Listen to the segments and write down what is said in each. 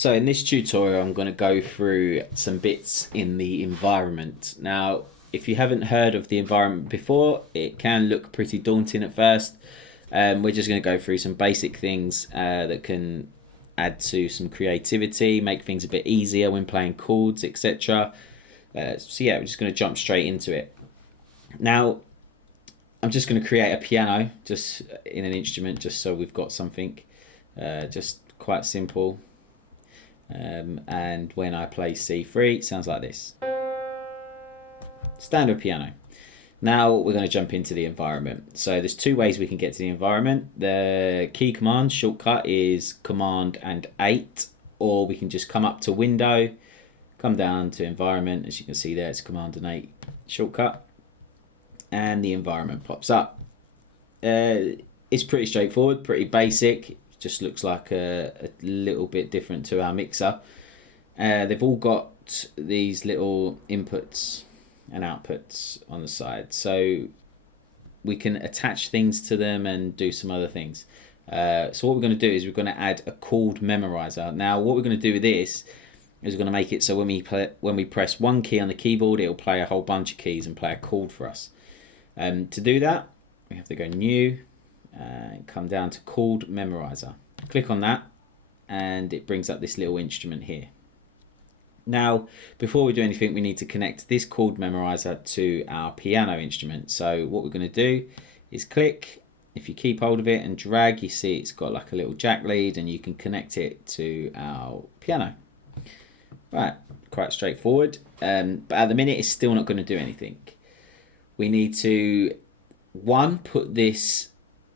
So in this tutorial, I'm going to go through some bits in the environment. Now, if you haven't heard of the environment before, it can look pretty daunting at first. We're just going to go through some basic things that can add to some creativity, make things a bit easier when playing chords, etc. So yeah, we're just going to jump straight into it. Now, I'm just going to create a piano just in an instrument, just so we've got something just quite simple. And when I play C3, it sounds like this. Standard piano. Now we're going to jump into the environment. So there's two ways we can get to the environment. The key command shortcut is Command and 8, or we can just come up to Window, come down to Environment. As you can see there, it's Command and 8 shortcut, and the environment pops up. It's pretty straightforward, pretty basic. Just looks like a little bit different to our mixer. They've all got these little inputs and outputs on the side, so we can attach things to them and do some other things. So what we're going to do is we're going to add a chord memorizer. Now what we're going to do with this is we're going to make it so when we press one key on the keyboard, it'll play a whole bunch of keys and play a chord for us. To do that, we have to go New, come down to Chord Memoriser. Click on that and it brings up this little instrument here. Now before we do anything, we need to connect this chord memoriser to our piano instrument. So what we're going to do is click, if you keep hold of it and drag, you see it's got like a little jack lead and you can connect it to our piano. Right, quite straightforward, but at the minute it's still not going to do anything. We need to, one, put this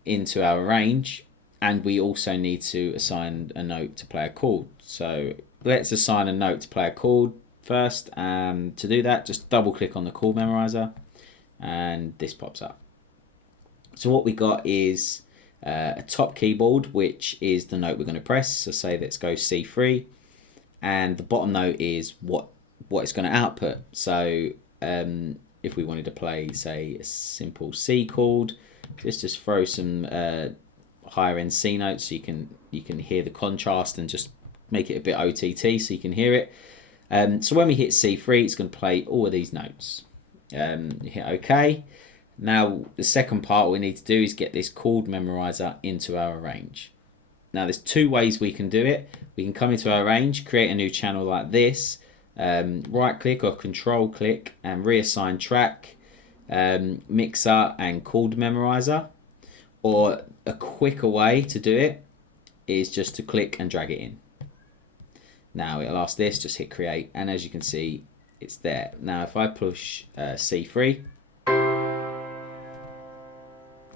into our range, and we also need to assign a note to play a chord. So let's assign a note to play a chord first. To do that, just double click on the chord memorizer and this pops up. So what we got is a top keyboard, which is the note we're going to press. So say let's go C3, and the bottom note is what it's going to output. So if we wanted to play, say, a simple C chord, just throw some higher end C notes so you can hear the contrast and just make it a bit OTT so you can hear it. So when we hit C3, it's going to play all of these notes. Hit OK. Now the second part we need to do is get this chord memorizer into our range. Now there's two ways we can do it. We can come into our range, create a new channel like this, right click or control click and reassign track, mixer and chord memorizer. Or a quicker way to do it is just to click and drag it in. Now it'll ask this, just hit create, and as you can see, it's there. Now if I push C3, you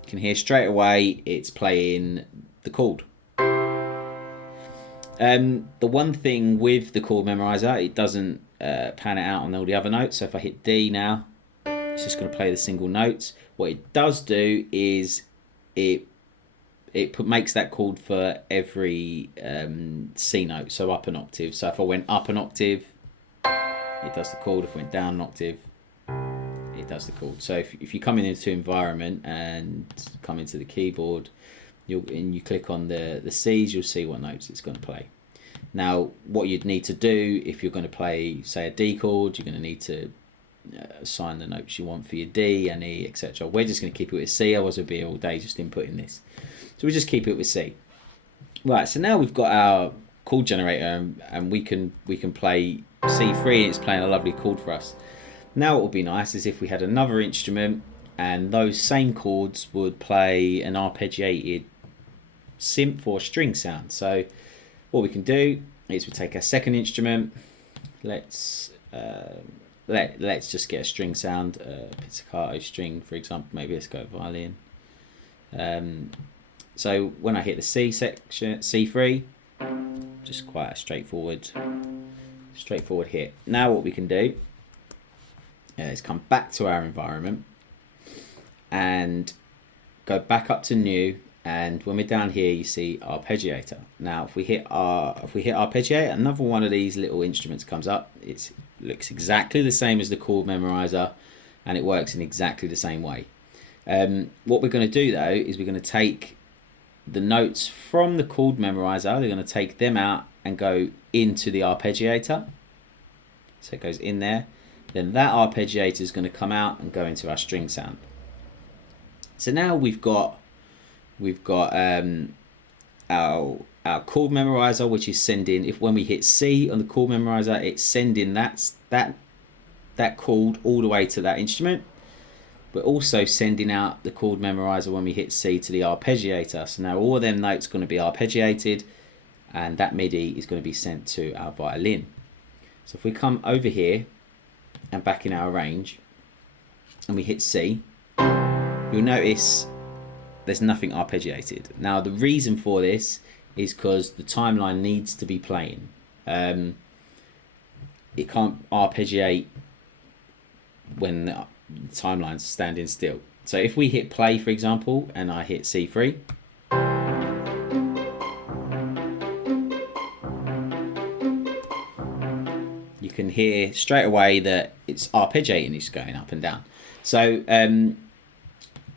can hear straight away it's playing the chord. The one thing with the chord memorizer, it doesn't pan it out on all the other notes. So if I hit D now, it's just going to play the single notes. What it does do is it makes that chord for every C note, so up an octave. So if I went up an octave, it does the chord. If I went down an octave, it does the chord. So if you come into environment and come into the keyboard, you click on the C's, you'll see what notes it's going to play. Now what you'd need to do if you're going to play, say, a D chord, you're going to need to assign the notes you want for your D and E, etc. We're just going to keep it with C. Otherwise, it'll be all day just inputting this. So we just keep it with C. Right. So now we've got our chord generator, and we can play C3, and it's playing a lovely chord for us. Now what would be nice is if we had another instrument, and those same chords would play an arpeggiated synth or string sound. So what we can do is we take our second instrument. Let's just get a string sound, pizzicato string, for example. Maybe let's go violin. So when I hit the C section, C3, just quite a straightforward hit. Now what we can do is come back to our environment and go back up to New. And when we're down here, you see Arpeggiator. Now, if we hit Arpeggiator, another one of these little instruments comes up. It looks exactly the same as the chord memorizer, and it works in exactly the same way. What we're going to do though is we're going to take the notes from the chord memoriser, they're going to take them out and go into the arpeggiator. So it goes in there. Then that arpeggiator is going to come out and go into our string sound. So now we've got our chord memoriser, which is sending, if when we hit C on the chord memoriser, it's sending that chord all the way to that instrument, but also sending out the chord memoriser when we hit C to the arpeggiator. So now all of them notes are going to be arpeggiated, and that MIDI is going to be sent to our violin. So if we come over here and back in our range and we hit C, you'll notice there's nothing arpeggiated. Now the reason for this is because the timeline needs to be playing. It can't arpeggiate when the timeline's standing still. So if we hit play, for example, and I hit C3, you can hear straight away that it's arpeggiating, it's going up and down. So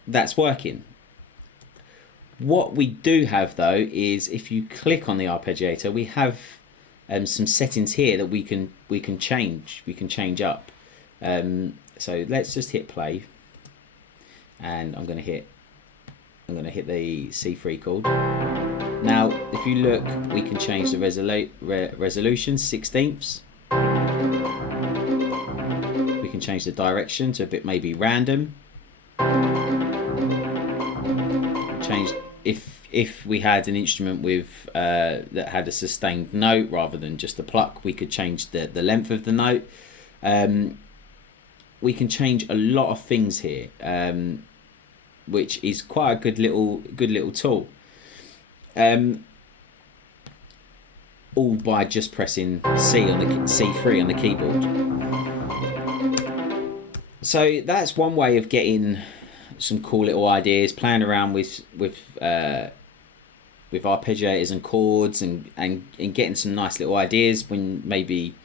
that's working. What we do have though is if you click on the arpeggiator, we have some settings here that we can change. We can change up. So let's just hit play, and I'm going to hit the C3 chord. Now, if you look, we can change the resolution 16ths. We can change the direction to a bit maybe random. Change if we had an instrument with that had a sustained note rather than just a pluck, we could change the length of the note. We can change a lot of things here, which is quite a good little tool. All by just pressing C3 on the keyboard. So that's one way of getting some cool little ideas, playing around with arpeggiators and chords, and getting some nice little ideas when maybe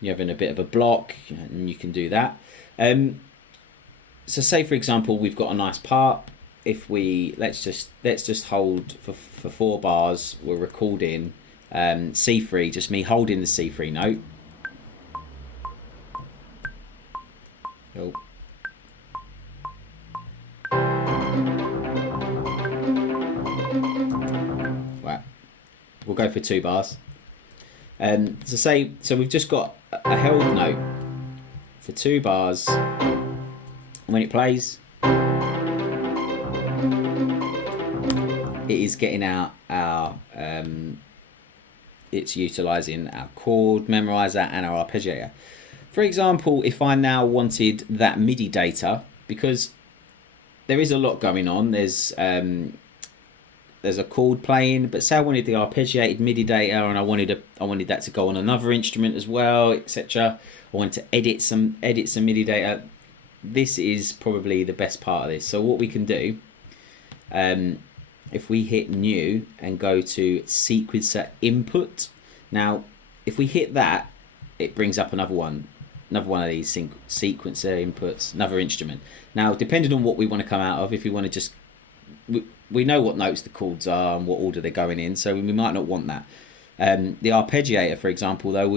you're having a bit of a block, and you can do that. So say for example we've got a nice part. If we let's just hold for 4 bars, we're recording C3, just me holding the C3 note. Oh. Right. We'll go for 2 bars. So we've just got a held note for 2 bars. When it plays, it is getting out our it's utilizing our chord memoriser and our arpeggiator. For example, if I now wanted that MIDI data, because there is a lot going on, there's a chord playing, but say I wanted the arpeggiated MIDI data, and I wanted that to go on another instrument as well, etc. I wanted to edit some MIDI data. This is probably the best part of this. So what we can do, if we hit new and go to sequencer input, now if we hit that, it brings up another one of these sequencer inputs, another instrument. Now depending on what we want to come out of, if we want to just, we know what notes the chords are and what order they're going in, so we might not want that. The arpeggiator, for example, though,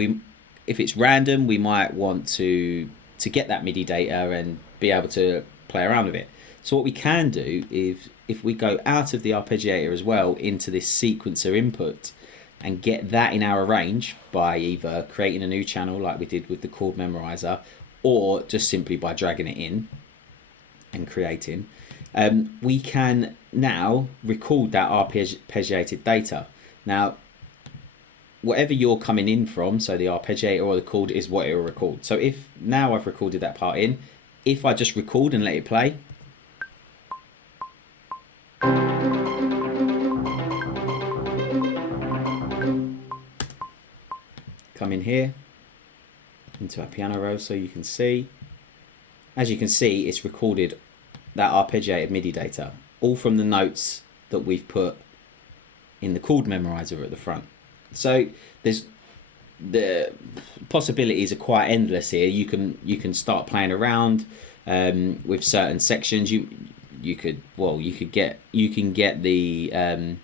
if it's random, we might want to get that MIDI data and be able to play around with it. So what we can do is, if we go out of the arpeggiator as well into this sequencer input and get that in our range by either creating a new channel like we did with the chord memoriser, or just simply by dragging it in and creating, we can now record that arpeggiated data. Now, whatever you're coming in from, so the arpeggiator or the chord, is what it will record. So if now I've recorded that part in, if I just record and let it play, come in here into our piano roll so you can see. As you can see, it's recorded that arpeggiated MIDI data, all from the notes that we've put in the chord memoriser at the front. So the possibilities are quite endless here. You can start playing around with certain sections. You can get the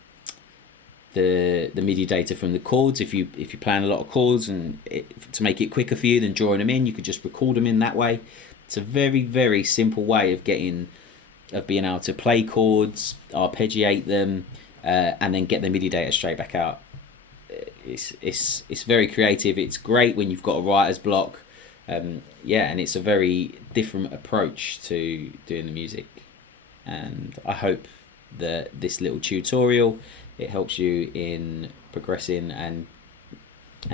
the MIDI data from the chords. If you're playing a lot of chords, and to make it quicker for you than drawing them in, you could just record them in that way. It's a very, very simple way of being able to play chords, arpeggiate them, and then get the MIDI data straight back out. It's very creative. It's great when you've got a writer's block. And it's a very different approach to doing the music. And I hope that this little tutorial, it helps you in progressing and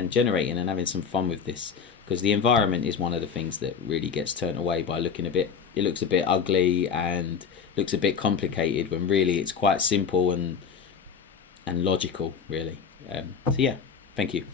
generating and having some fun with this, because the environment is one of the things that really gets turned away by looking it looks a bit ugly and looks a bit complicated, when really it's quite simple and logical, really. So yeah, thank you.